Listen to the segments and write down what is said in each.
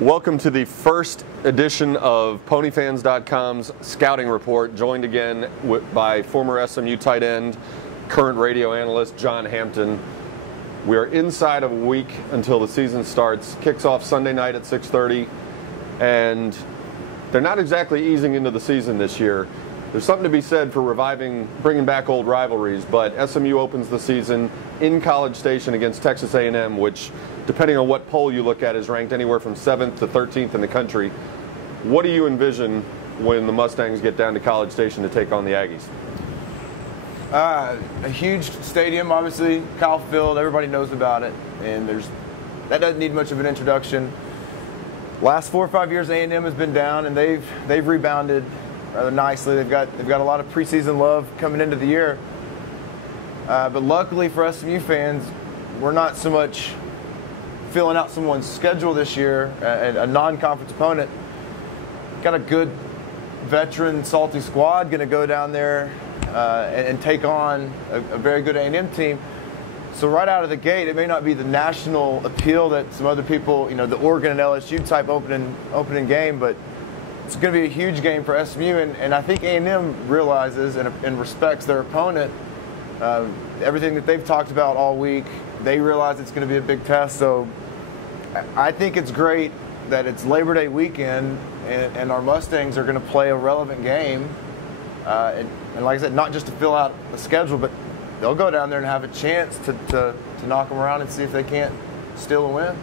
Welcome to the first edition of PonyFans.com's Scouting Report, joined again by former SMU tight end, current radio analyst John Hampton. We are inside of a week until the season starts. Kicks off Sunday night at 6:30, and they're not exactly easing into the season this year. There's something to be said for bringing back old rivalries, but SMU opens the season in College Station against Texas A&M, which, depending on what poll you look at, is ranked anywhere from 7th to 13th in the country. What do you envision when the Mustangs get down to College Station to take on the Aggies? A huge stadium, obviously, Kyle Field, everybody knows about it, and that doesn't need much of an introduction. Last 4 or 5 years, A&M has been down, and they've rebounded rather nicely. They've got a lot of preseason love coming into the year, but luckily for SMU fans, we're not so much filling out someone's schedule this year, a non-conference opponent. Got a good veteran, salty squad going to go down there and take on a very good A&M team. So right out of the gate, it may not be the national appeal that some other people, the Oregon and LSU type opening game, but it's going to be a huge game for SMU, and I think A&M realizes and respects their opponent. Everything that they've talked about all week, they realize it's going to be a big test. So I think it's great that it's Labor Day weekend and our Mustangs are going to play a relevant game. And like I said, not just to fill out the schedule, but they'll go down there and have a chance to knock them around and see if they can't steal a win.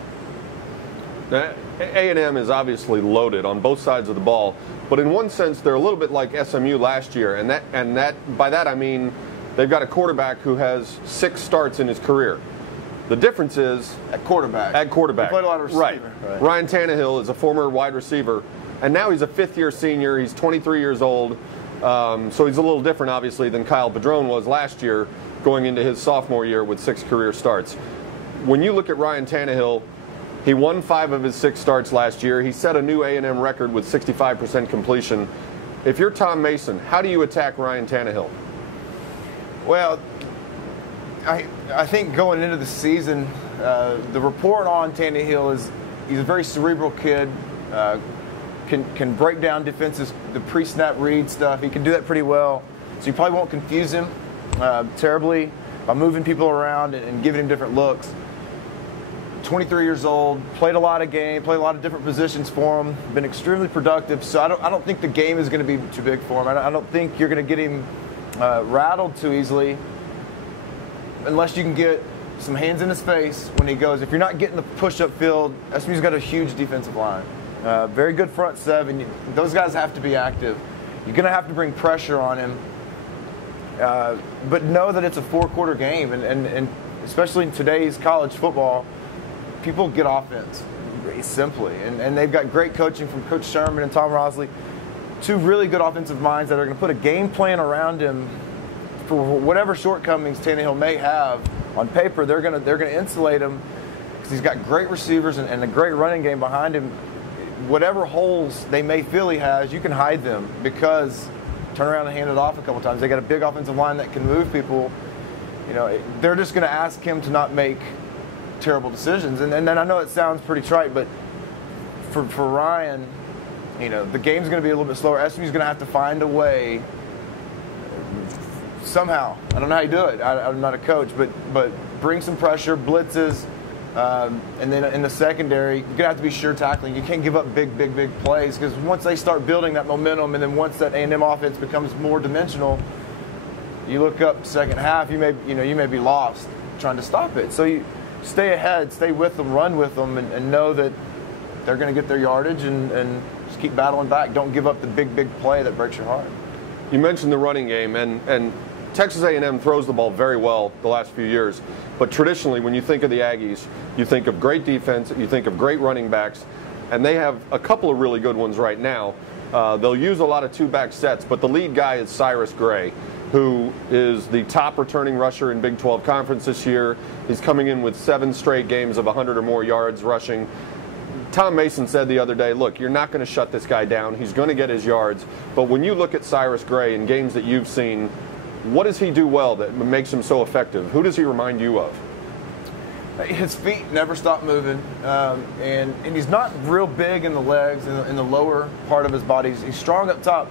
A&M is obviously loaded on both sides of the ball, but in one sense they're a little bit like SMU last year, and by that I mean they've got a quarterback who has 6 starts in his career. The difference is at quarterback. He played a lot of receiver. Right. Ryan Tannehill is a former wide receiver, and now he's a 5th-year senior. He's 23 years old, so he's a little different, obviously, than Kyle Padron was last year, going into his sophomore year with 6 career starts. When you look at Ryan Tannehill, he won 5 of his 6 starts last year. He set a new A&M record with 65% completion. If you're Tom Mason, how do you attack Ryan Tannehill? Well, I think going into the season, the report on Tannehill is he's a very cerebral kid, can break down defenses, the pre-snap read stuff. He can do that pretty well. So you probably won't confuse him terribly by moving people around and giving him different looks. 23 years old, played a lot of games, played a lot of different positions for him, been extremely productive. So I don't think the game is going to be too big for him. I don't think you're going to get him rattled too easily, unless you can get some hands in his face when he goes. If you're not getting the push-up field, SMU's got a huge defensive line. Very good front seven. Those guys have to be active. You're going to have to bring pressure on him. But know that it's a 4-quarter game, and especially in today's college football, people get offense simply. And they've got great coaching from Coach Sherman and Tom Rosley, 2 really good offensive minds that are going to put a game plan around him for whatever shortcomings Tannehill may have on paper. They're going to insulate him because he's got great receivers and a great running game behind him. Whatever holes they may feel he has, you can hide them because turn around and hand it off a couple times. They got a big offensive line that can move people. They're just going to ask him to not make terrible decisions. And then I know it sounds pretty trite, but for Ryan, the game's going to be a little bit slower. SMU's going to have to find a way somehow. I don't know how you do it. I'm not a coach, but bring some pressure, blitzes, and then in the secondary, you're going to have to be sure tackling. You can't give up big plays, because once they start building that momentum, and then once that A&M offense becomes more dimensional, you look up second half, you may be lost trying to stop it. So you stay ahead, stay with them, run with them, and know that they're going to get their yardage and just keep battling back. Don't give up the big play that breaks your heart. You mentioned the running game, and Texas A&M throws the ball very well the last few years, but traditionally when you think of the Aggies, you think of great defense, you think of great running backs, and they have a couple of really good ones right now. They'll use a lot of 2-back sets, but the lead guy is Cyrus Gray, who is the top returning rusher in Big 12 Conference this year. He's coming in with 7 straight games of 100 or more yards rushing. Tom Mason said the other day, look, you're not going to shut this guy down. He's going to get his yards. But when you look at Cyrus Gray in games that you've seen, what does he do well that makes him so effective? Who does he remind you of? His feet never stop moving, and he's not real big in the legs, in the lower part of his body. He's strong up top.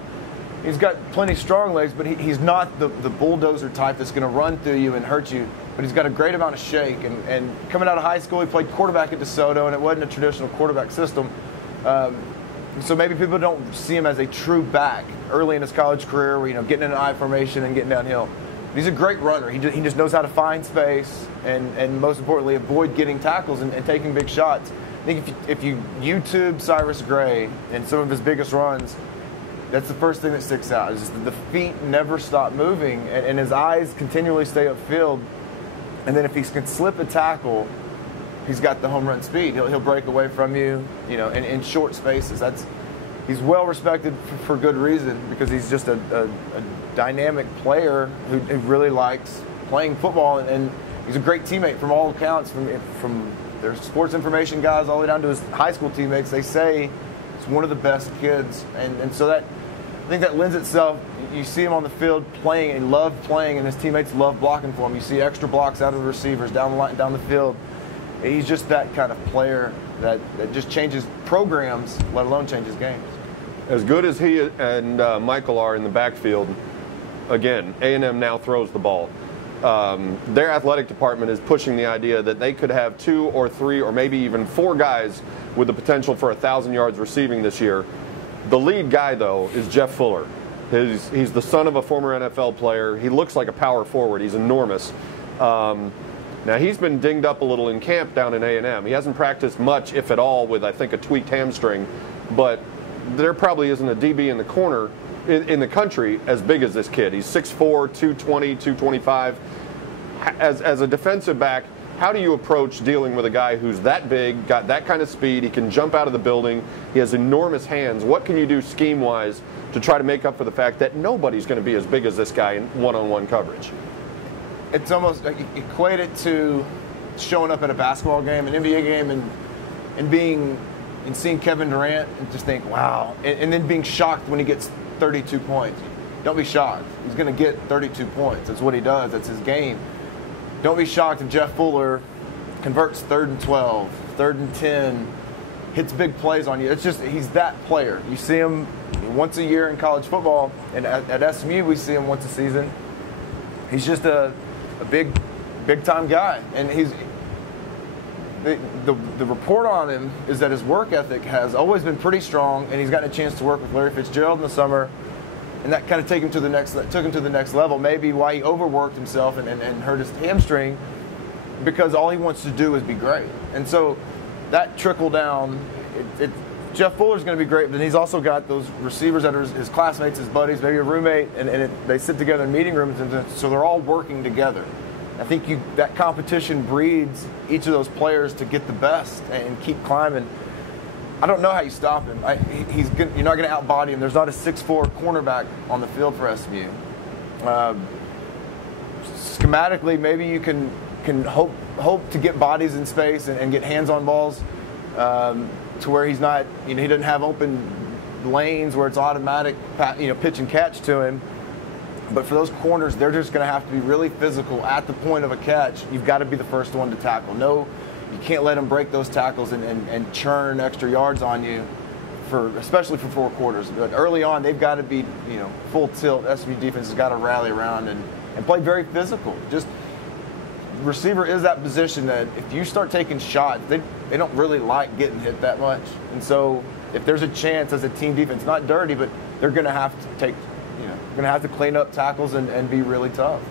He's got plenty of strong legs, but he's not the bulldozer type that's going to run through you and hurt you. But he's got a great amount of shake. And coming out of high school, he played quarterback at DeSoto, and it wasn't a traditional quarterback system. So maybe people don't see him as a true back early in his college career, where, getting in an I formation and getting downhill. But he's a great runner. He just knows how to find space and most importantly, avoid getting tackles and taking big shots. I think if you YouTube Cyrus Gray and some of his biggest runs, that's the first thing that sticks out. Is just the feet never stop moving, and his eyes continually stay upfield. And then if he can slip a tackle, he's got the home run speed. He'll break away from you, in short spaces. He's well respected for good reason, because he's just a dynamic player who really likes playing football, and he's a great teammate from all accounts. From their sports information guys all the way down to his high school teammates, they say he's one of the best kids, and so that. I think that lends itself. You see him on the field playing, and he loves playing, and his teammates love blocking for him. You see extra blocks out of the receivers down the line, down the field. He's just that kind of player that just changes programs, let alone changes games. As good as he and Michael are in the backfield, again, A&M now throws the ball. Their athletic department is pushing the idea that they could have 2 or 3 or maybe even 4 guys with the potential for 1,000 yards receiving this year. The lead guy, though, is Jeff Fuller. He's the son of a former NFL player. He looks like a power forward. He's enormous. Now, he's been dinged up a little in camp down in A&M. He hasn't practiced much, if at all, with, I think, a tweaked hamstring. But there probably isn't a DB in the corner in the country as big as this kid. He's 6'4", 220, 225. As a defensive back, how do you approach dealing with a guy who's that big, got that kind of speed, he can jump out of the building, he has enormous hands? What can you do scheme-wise to try to make up for the fact that nobody's going to be as big as this guy in one-on-one coverage? It's almost equated to showing up at a basketball game, an NBA game, and seeing Kevin Durant and just think, wow, and then being shocked when he gets 32 points. Don't be shocked. He's going to get 32 points. That's what he does. That's his game. Don't be shocked if Jeff Fuller converts 3rd and 12, 3rd and 10, hits big plays on you. It's just, he's that player. You see him once a year in college football, and at SMU we see him once a season. He's just a big time guy, and the report on him is that his work ethic has always been pretty strong, and he's gotten a chance to work with Larry Fitzgerald in the summer, and that kind of took him to the next level. Maybe why he overworked himself and hurt his hamstring, because all he wants to do is be great. And so that trickled down. Jeff Fuller's going to be great, but then he's also got those receivers that are his classmates, his buddies, maybe a roommate, and they sit together in meeting rooms, and so they're all working together. I think that competition breeds each of those players to get the best and keep climbing. I don't know how you stop him. You're not going to outbody him. There's not a 6'4" cornerback on the field for SMU. Schematically, maybe you can hope to get bodies in space and get hands on balls to where he's not, he doesn't have open lanes where it's automatic, pitch and catch to him. But for those corners, they're just going to have to be really physical at the point of a catch. You've got to be the first one to tackle. No, you can't let them break those tackles and churn extra yards on you, especially for 4 quarters. But early on, they've got to be, full tilt. SMU defense has got to rally around and play very physical. Just receiver is that position that if you start taking shots, they don't really like getting hit that much. And so if there's a chance as a team defense, not dirty, but they're going to have to clean up tackles and be really tough.